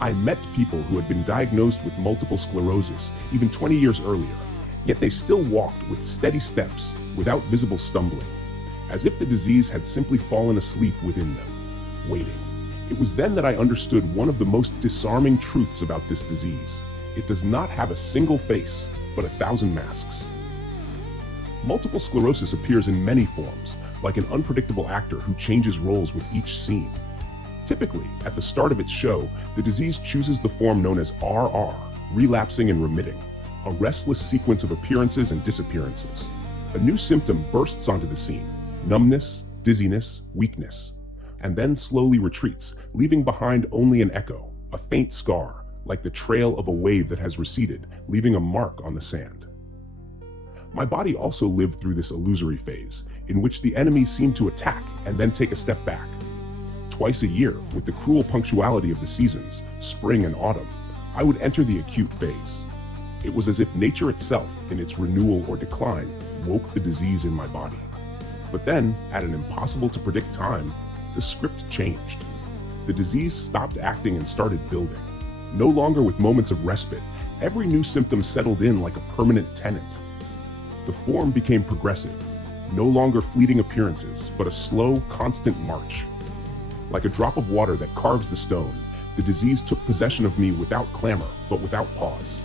I met people who had been diagnosed with multiple sclerosis even 20 years earlier, yet they still walked with steady steps without visible stumbling, as if the disease had simply fallen asleep within them, waiting. It was then that I understood one of the most disarming truths about this disease. It does not have a single face, but 1,000 masks. Multiple sclerosis appears in many forms, like an unpredictable actor who changes roles with each scene. Typically, at the start of its show, the disease chooses the form known as RR, relapsing and remitting, a restless sequence of appearances and disappearances. A new symptom bursts onto the scene: numbness, dizziness, weakness, and then slowly retreats, leaving behind only an echo, a faint scar, like the trail of a wave that has receded, leaving a mark on the sand. My body also lived through this illusory phase, in which the enemy seemed to attack and then take a step back. Twice a year, with the cruel punctuality of the seasons, spring and autumn, I would enter the acute phase. It was as if nature itself, in its renewal or decline, woke the disease in my body. But then, at an impossible-to-predict time, the script changed. The disease stopped acting and started building. No longer with moments of respite, every new symptom settled in like a permanent tenant. The form became progressive, no longer fleeting appearances, but a slow, constant march. Like a drop of water that carves the stone, the disease took possession of me without clamor, but without pause.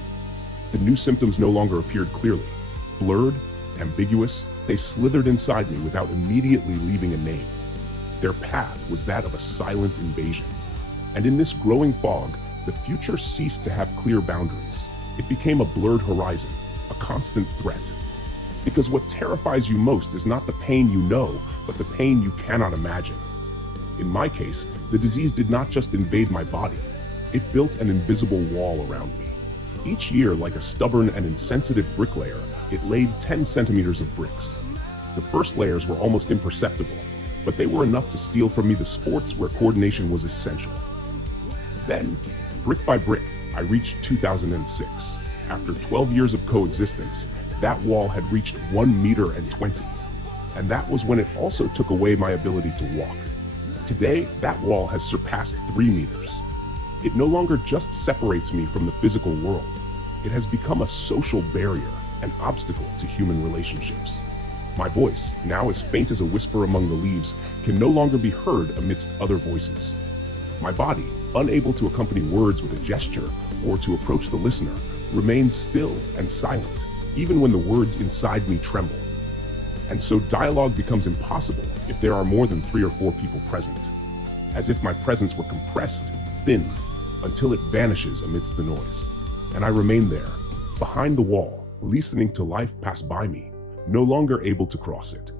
The new symptoms no longer appeared clearly. Blurred, ambiguous, they slithered inside me without immediately leaving a name. Their path was that of a silent invasion. And in this growing fog, the future ceased to have clear boundaries. It became a blurred horizon, a constant threat. Because what terrifies you most is not the pain you know, but the pain you cannot imagine. In my case, the disease did not just invade my body. It built an invisible wall around me. Each year, like a stubborn and insensitive bricklayer, it laid 10 centimeters of bricks. The first layers were almost imperceptible, but they were enough to steal from me the sports where coordination was essential. Then, brick by brick, I reached 2006. After 12 years of coexistence, that wall had reached 1 meter and 20. And that was when it also took away my ability to walk. Today, that wall has surpassed 3 meters. It no longer just separates me from the physical world. It has become a social barrier, an obstacle to human relationships. My voice, now as faint as a whisper among the leaves, can no longer be heard amidst other voices. My body, unable to accompany words with a gesture or to approach the listener, remains still and silent, even when the words inside me tremble. And so dialogue becomes impossible if there are more than 3 or 4 people present, as if my presence were compressed, thinned, until it vanishes amidst the noise. And I remain there, behind the wall, listening to life pass by me, no longer able to cross it.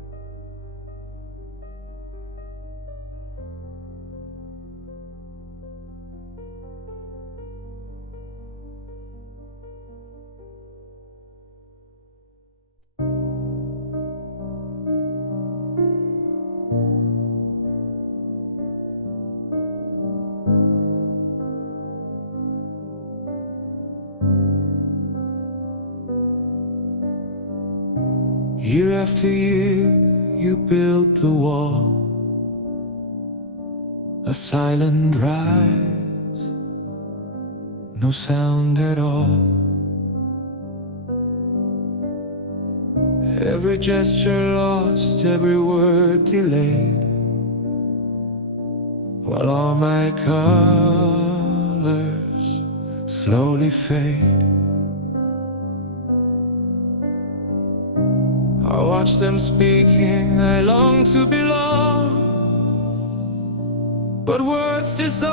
Year after year, you built the wall, a silent rise, no sound at all. Every gesture lost, every word delayed, while all my colors slowly fade. I watch them speaking, I long to belong, but words dissolve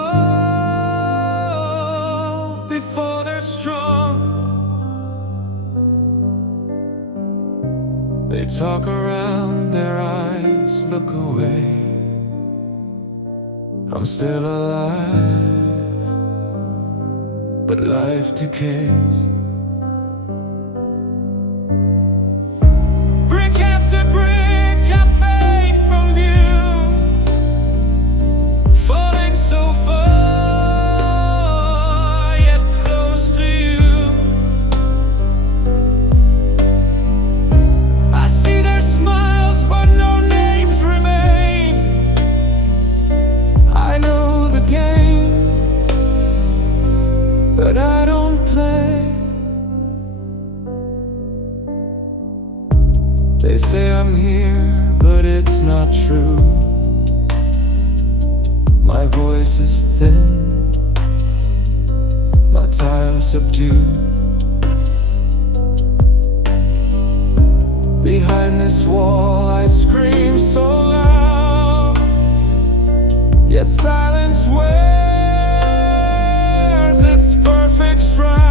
before they're strong. They talk around, their eyes look away. I'm still alive, but life decays. They say I'm here, but it's not true. My voice is thin, my time subdued. Behind this wall I scream so loud, yet silence wears its perfect shroud.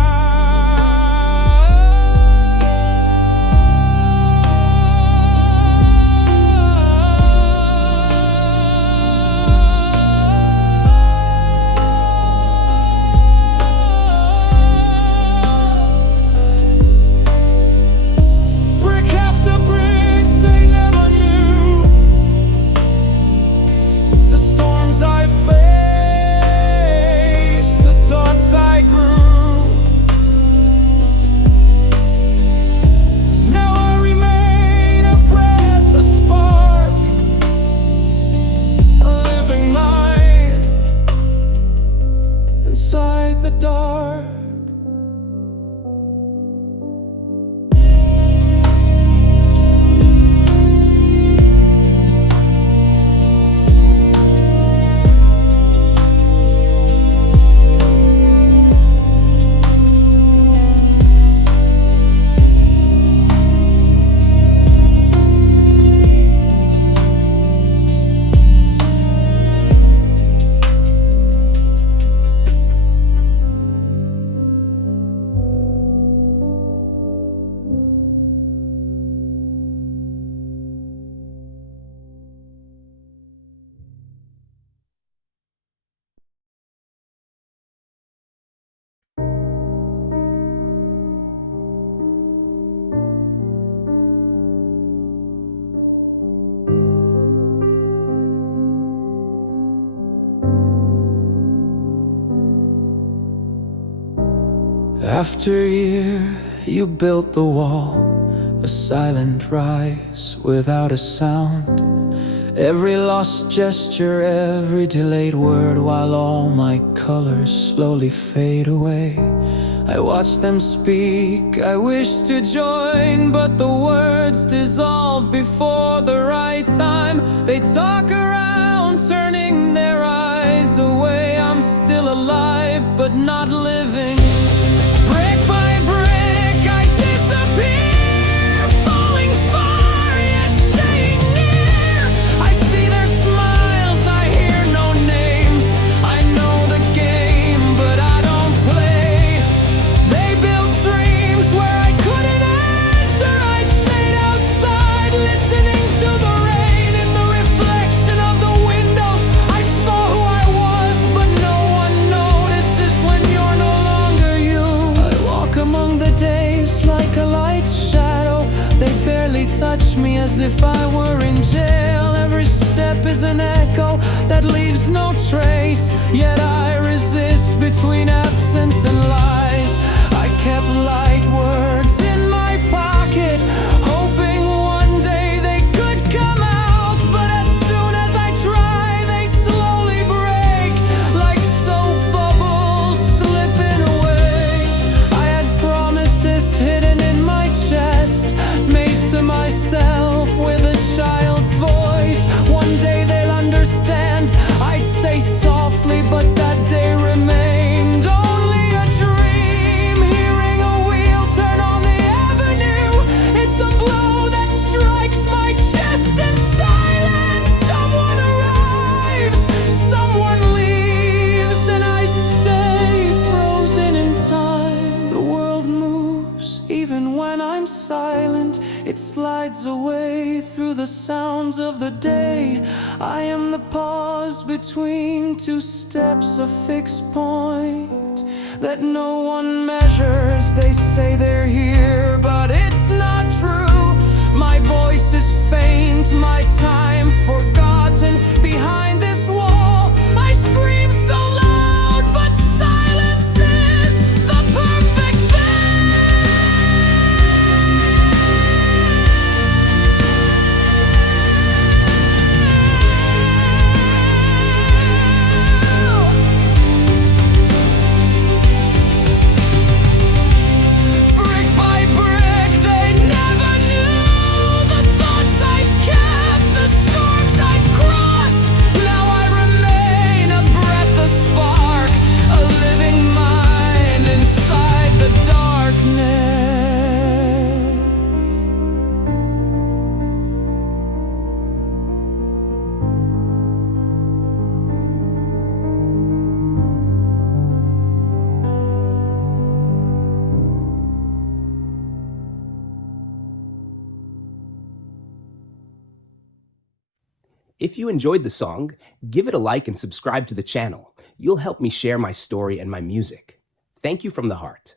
Inside the dark, after year you built the wall, a silent rise without a sound. Every lost gesture, every delayed word, while all my colors slowly fade away. I watch them speak, I wish to join, but the words dissolve before the right time. They talk around, turning their eyes away. I'm still alive, but not living. Brick by brick, I disappear, falling far, yet staying near. I see their smiles, I hear no names. I know the game, but I don't play. They built dreams where I couldn't enter. I stayed outside, listening to the rain. In the reflection of the windows, I saw who I was, but no one notices when you're no longer you. I walk among the days like a light shadow. They barely touch me, as if I were in jail. Every step is an echo that leaves no trace, yet I resist between absence and lies. I kept light words in my pocket, hoping one day they could come out. But as soon as I try, they slowly break, like soap bubbles slipping away. I had promises hidden in my chest, made to myself with a child's voice. One day they'll understand, I'd say softly, but that day remained only a dream. Hearing a wheel turn on the avenue, it's a blow that strikes my chest in silence. Someone arrives, someone leaves, and I stay frozen in time. The world moves, even when I'm silent. It slides away through the sounds of the day. I am the pause between two steps, a fixed point that no one measures. They say they're here, but it's not true. My voice is faint, my time forgotten. Behind this wall, I scream so loud, but silence is the perfect thing. Brick by brick, they never If you enjoyed the song, give it a like and subscribe to the channel. You'll help me share my story and my music. Thank you from the heart.